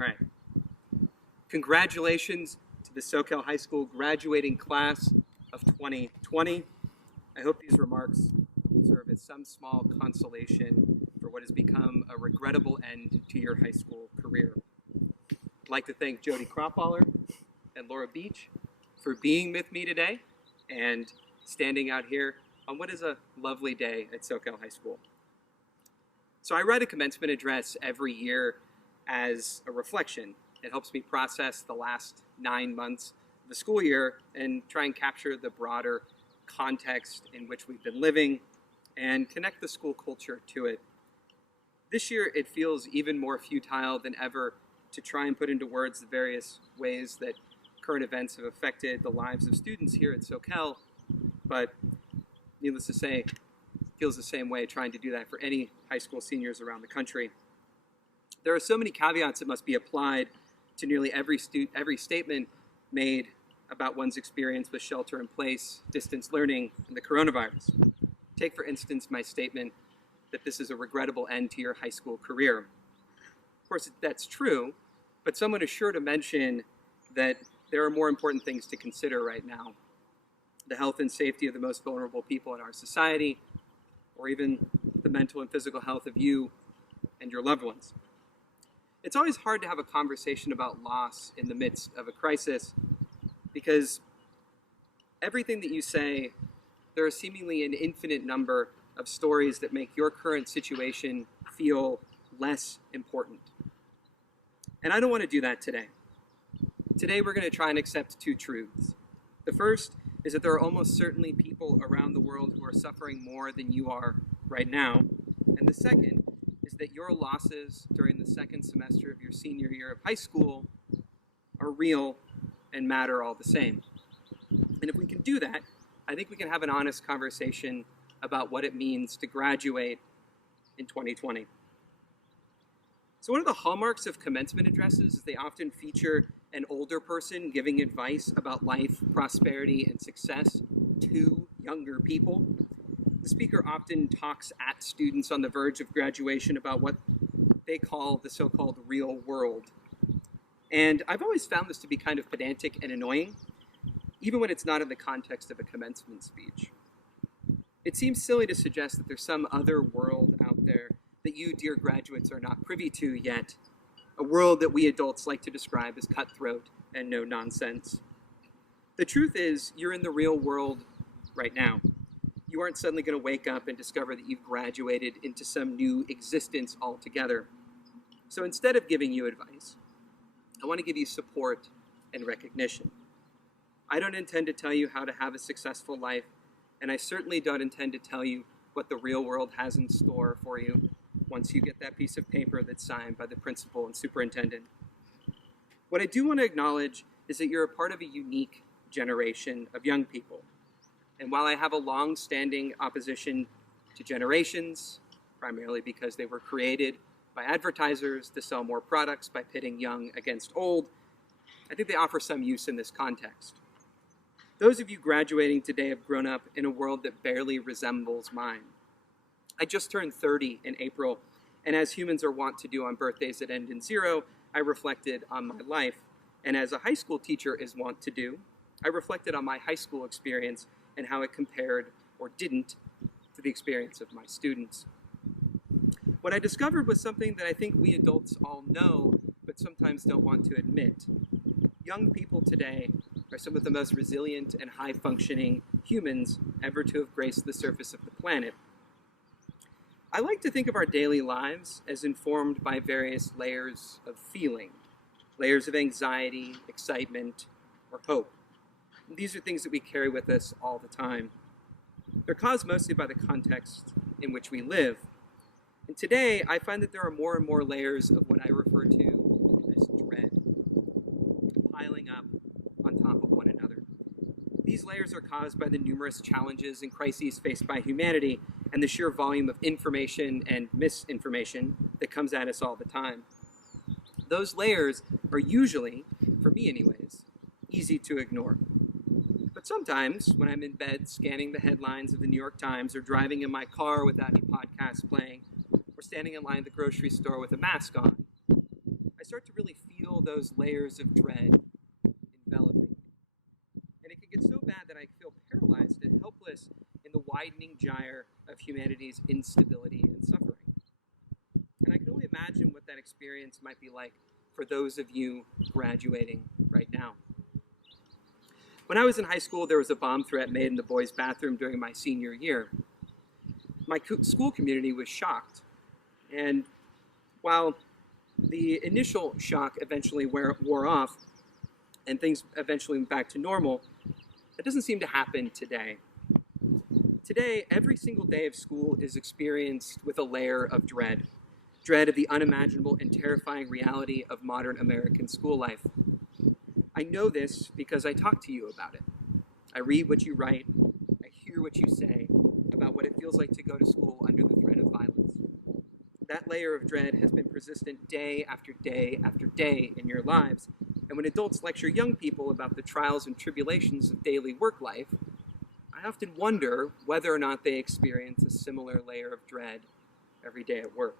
All right. Congratulations to the Soquel High School graduating class of 2020. I hope these remarks serve as some small consolation for what has become a regrettable end to your high school career. I'd like to thank Jody Cropwaller and Laura Beach for being with me today and standing out here on what is a lovely day at Soquel High School. So I write a commencement address every year as a reflection. It helps me process the last 9 months of the school year and try and capture the broader context in which we've been living and connect the school culture to it. This year, it feels even more futile than ever to try and put into words the various ways that current events have affected the lives of students here at Soquel, but needless to say, it feels the same way trying to do that for any high school seniors around the country. There are so many caveats that must be applied to nearly every statement made about one's experience with shelter-in-place, distance learning, and the coronavirus. Take, for instance, my statement that this is a regrettable end to your high school career. Of course, that's true, but someone is sure to mention that there are more important things to consider right now. The health and safety of the most vulnerable people in our society, or even the mental and physical health of you and your loved ones. It's always hard to have a conversation about loss in the midst of a crisis because everything that you say, there are seemingly an infinite number of stories that make your current situation feel less important. And I don't want to do that today. Today we're going to try and accept two truths. The first is that there are almost certainly people around the world who are suffering more than you are right now. And the second is that your losses during the second semester of your senior year of high school are real and matter all the same. And if we can do that, I think we can have an honest conversation about what it means to graduate in 2020. So one of the hallmarks of commencement addresses is they often feature an older person giving advice about life, prosperity, and success to younger people. The speaker often talks at students on the verge of graduation about what they call the so-called real world. And I've always found this to be kind of pedantic and annoying, even when it's not in the context of a commencement speech. It seems silly to suggest that there's some other world out there that you, dear graduates, are not privy to yet, a world that we adults like to describe as cutthroat and no nonsense. The truth is, you're in the real world right now. You aren't suddenly going to wake up and discover that you've graduated into some new existence altogether. So instead of giving you advice, I want to give you support and recognition. I don't intend to tell you how to have a successful life, and I certainly don't intend to tell you what the real world has in store for you once you get that piece of paper that's signed by the principal and superintendent. What I do want to acknowledge is that you're a part of a unique generation of young people. And while I have a long-standing opposition to generations, primarily because they were created by advertisers to sell more products by pitting young against old, I think they offer some use in this context. Those of you graduating today have grown up in a world that barely resembles mine. I just turned 30 in April, and as humans are wont to do on birthdays that end in zero, I reflected on my life. And as a high school teacher is wont to do, I reflected on my high school experience and how it compared, or didn't, to the experience of my students. What I discovered was something that I think we adults all know, but sometimes don't want to admit. Young people today are some of the most resilient and high-functioning humans ever to have graced the surface of the planet. I like to think of our daily lives as informed by various layers of feeling, layers of anxiety, excitement, or hope. And these are things that we carry with us all the time. They're caused mostly by the context in which we live. And today, I find that there are more and more layers of what I refer to as dread, piling up on top of one another. These layers are caused by the numerous challenges and crises faced by humanity and the sheer volume of information and misinformation that comes at us all the time. Those layers are usually, for me anyways, easy to ignore. But sometimes, when I'm in bed scanning the headlines of the New York Times or driving in my car without any podcasts playing, or standing in line at the grocery store with a mask on, I start to really feel those layers of dread enveloping me. And it can get so bad that I feel paralyzed and helpless in the widening gyre of humanity's instability and suffering. And I can only imagine what that experience might be like for those of you graduating right now. When I was in high school, there was a bomb threat made in the boys' bathroom during my senior year. My school community was shocked. And while the initial shock eventually wore off and things eventually went back to normal, that doesn't seem to happen today. Today, every single day of school is experienced with a layer of dread. Dread of the unimaginable and terrifying reality of modern American school life. I know this because I talk to you about it. I read what you write, I hear what you say about what it feels like to go to school under the threat of violence. That layer of dread has been persistent day after day after day in your lives, and when adults lecture young people about the trials and tribulations of daily work life, I often wonder whether or not they experience a similar layer of dread every day at work.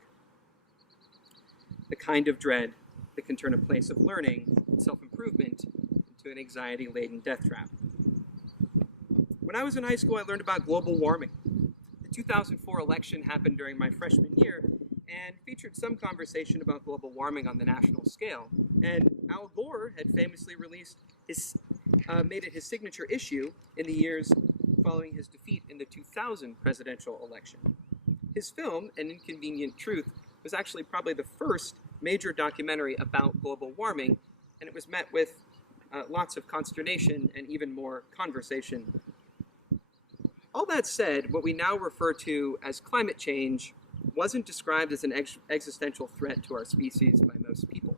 The kind of dread that can turn a place of learning and self-improvement into an anxiety-laden death trap. When I was in high school, I learned about global warming. The 2004 election happened during my freshman year and featured some conversation about global warming on the national scale. And Al Gore had famously made it his signature issue in the years following his defeat in the 2000 presidential election. His film, An Inconvenient Truth, was actually probably the first major documentary about global warming, and it was met with lots of consternation and even more conversation. All that said, what we now refer to as climate change wasn't described as an existential threat to our species by most people.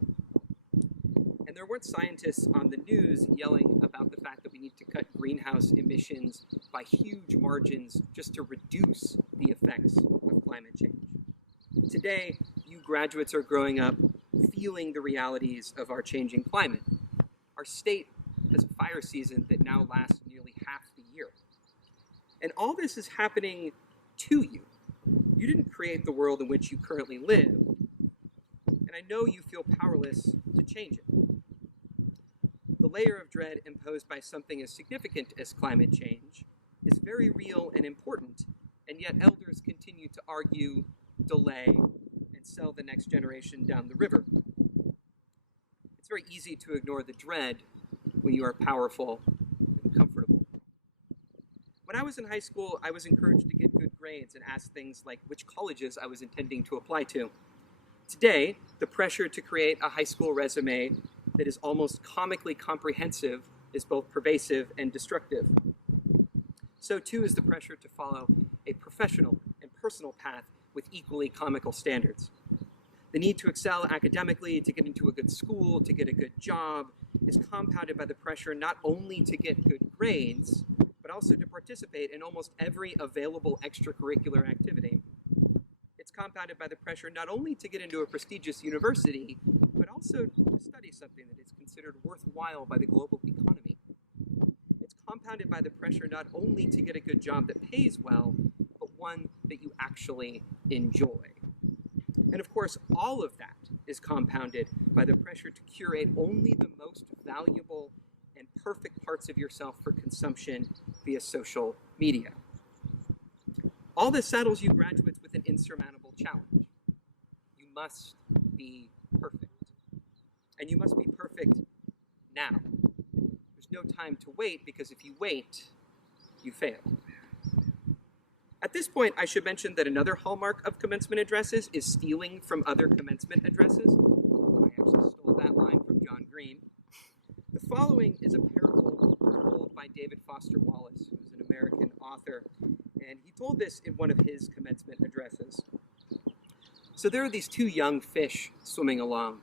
And there weren't scientists on the news yelling about the fact that we need to cut greenhouse emissions by huge margins just to reduce the effects of climate change. Today, you graduates are growing up feeling the realities of our changing climate. Our state has a fire season that now lasts nearly half the year. And all this is happening to you. You didn't create the world in which you currently live, and I know you feel powerless to change it. The layer of dread imposed by something as significant as climate change is very real and important, and yet elders continue to argue, delay, and sell the next generation down the river. It's very easy to ignore the dread when you are powerful and comfortable. When I was in high school, I was encouraged to get good grades and asked things like which colleges I was intending to apply to. Today, the pressure to create a high school resume that is almost comically comprehensive is both pervasive and destructive. So too is the pressure to follow a professional and personal path with equally comical standards. The need to excel academically, to get into a good school, to get a good job, is compounded by the pressure not only to get good grades, but also to participate in almost every available extracurricular activity. It's compounded by the pressure not only to get into a prestigious university, but also to study something that is considered worthwhile by the global economy. It's compounded by the pressure not only to get a good job that pays well, but one that you actually enjoy. And of course, all of that is compounded by the pressure to curate only the most valuable and perfect parts of yourself for consumption via social media. All this saddles you graduates with an insurmountable challenge. You must be perfect. And you must be perfect now. There's no time to wait, because if you wait, you fail. At this point, I should mention that another hallmark of commencement addresses is stealing from other commencement addresses. I actually stole that line from John Green. The following is a parable told by David Foster Wallace, who's an American author, and he told this in one of his commencement addresses. So there are these two young fish swimming along,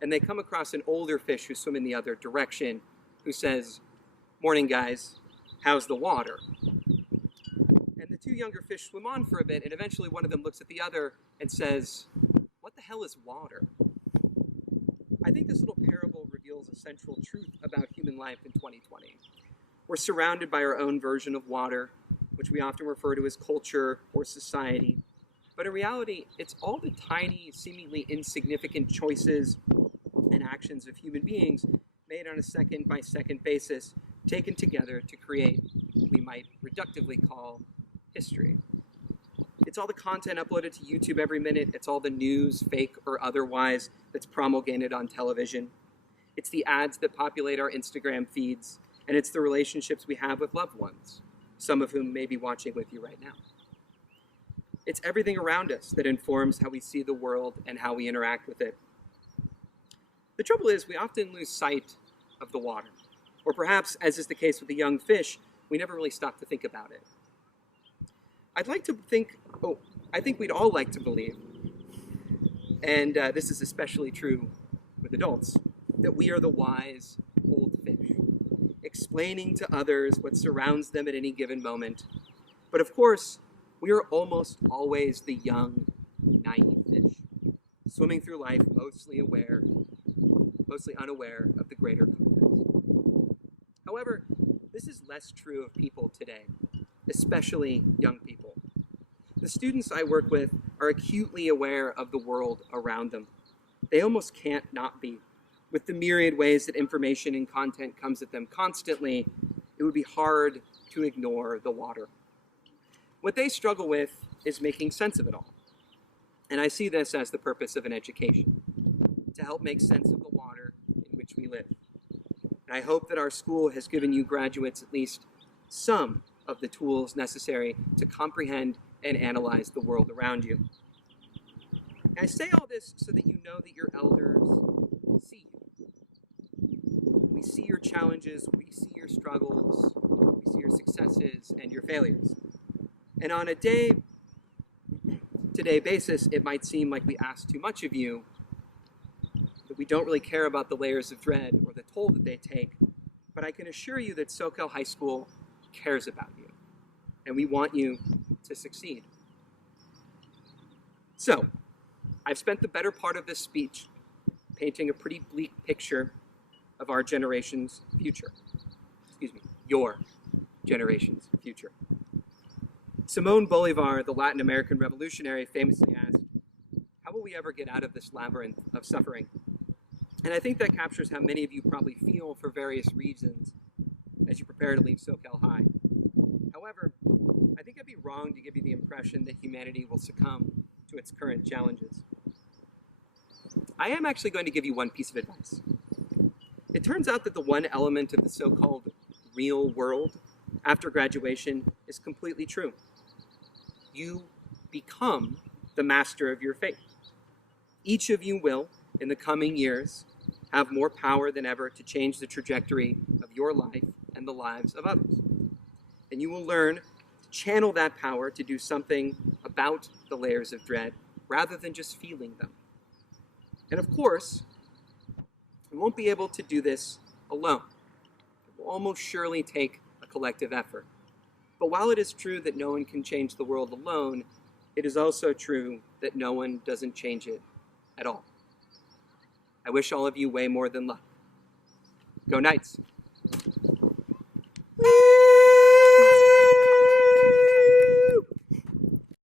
and they come across an older fish who's swimming the other direction, who says, "Morning, guys, how's the water?" And the two younger fish swim on for a bit, and eventually one of them looks at the other and says, "What the hell is water?" I think this little parable reveals a central truth about human life in 2020. We're surrounded by our own version of water, which we often refer to as culture or society. But in reality, it's all the tiny, seemingly insignificant choices interactions of human beings made on a second-by-second basis, taken together to create what we might reductively call history. It's all the content uploaded to YouTube every minute. It's all the news, fake or otherwise, that's promulgated on television. It's the ads that populate our Instagram feeds, and it's the relationships we have with loved ones, some of whom may be watching with you right now. It's everything around us that informs how we see the world and how we interact with it. The trouble is, we often lose sight of the water, or perhaps, as is the case with the young fish, we never really stop to think about it. I think we'd all like to believe, and this is especially true with adults, that we are the wise old fish, explaining to others what surrounds them at any given moment. But of course, we are almost always the young, naive fish, swimming through life mostly unaware of the greater context. However, this is less true of people today, especially young people. The students I work with are acutely aware of the world around them. They almost can't not be. With the myriad ways that information and content comes at them constantly, it would be hard to ignore the water. What they struggle with is making sense of it all. And I see this as the purpose of an education, to help make sense of the water in which we live. And I hope that our school has given you graduates at least some of the tools necessary to comprehend and analyze the world around you. And I say all this so that you know that your elders see you. We see your challenges, we see your struggles, we see your successes and your failures. And on a day-to-day basis, it might seem like we ask too much of you, that we don't really care about the layers of dread or the toll that they take, but I can assure you that Soquel High School cares about you, and we want you to succeed. So, I've spent the better part of this speech painting a pretty bleak picture of our generation's future. Your generation's future. Simón Bolívar, the Latin American revolutionary, famously asked, "How will we ever get out of this labyrinth of suffering?" And I think that captures how many of you probably feel for various reasons as you prepare to leave Soquel High. However, I think I'd be wrong to give you the impression that humanity will succumb to its current challenges. I am actually going to give you one piece of advice. It turns out that the one element of the so-called real world after graduation is completely true. You become the master of your fate. Each of you will, in the coming years, have more power than ever to change the trajectory of your life and the lives of others. And you will learn to channel that power to do something about the layers of dread rather than just feeling them. And of course, you won't be able to do this alone. It will almost surely take a collective effort. But while it is true that no one can change the world alone, it is also true that no one doesn't change it at all. I wish all of you way more than luck. Go Knights!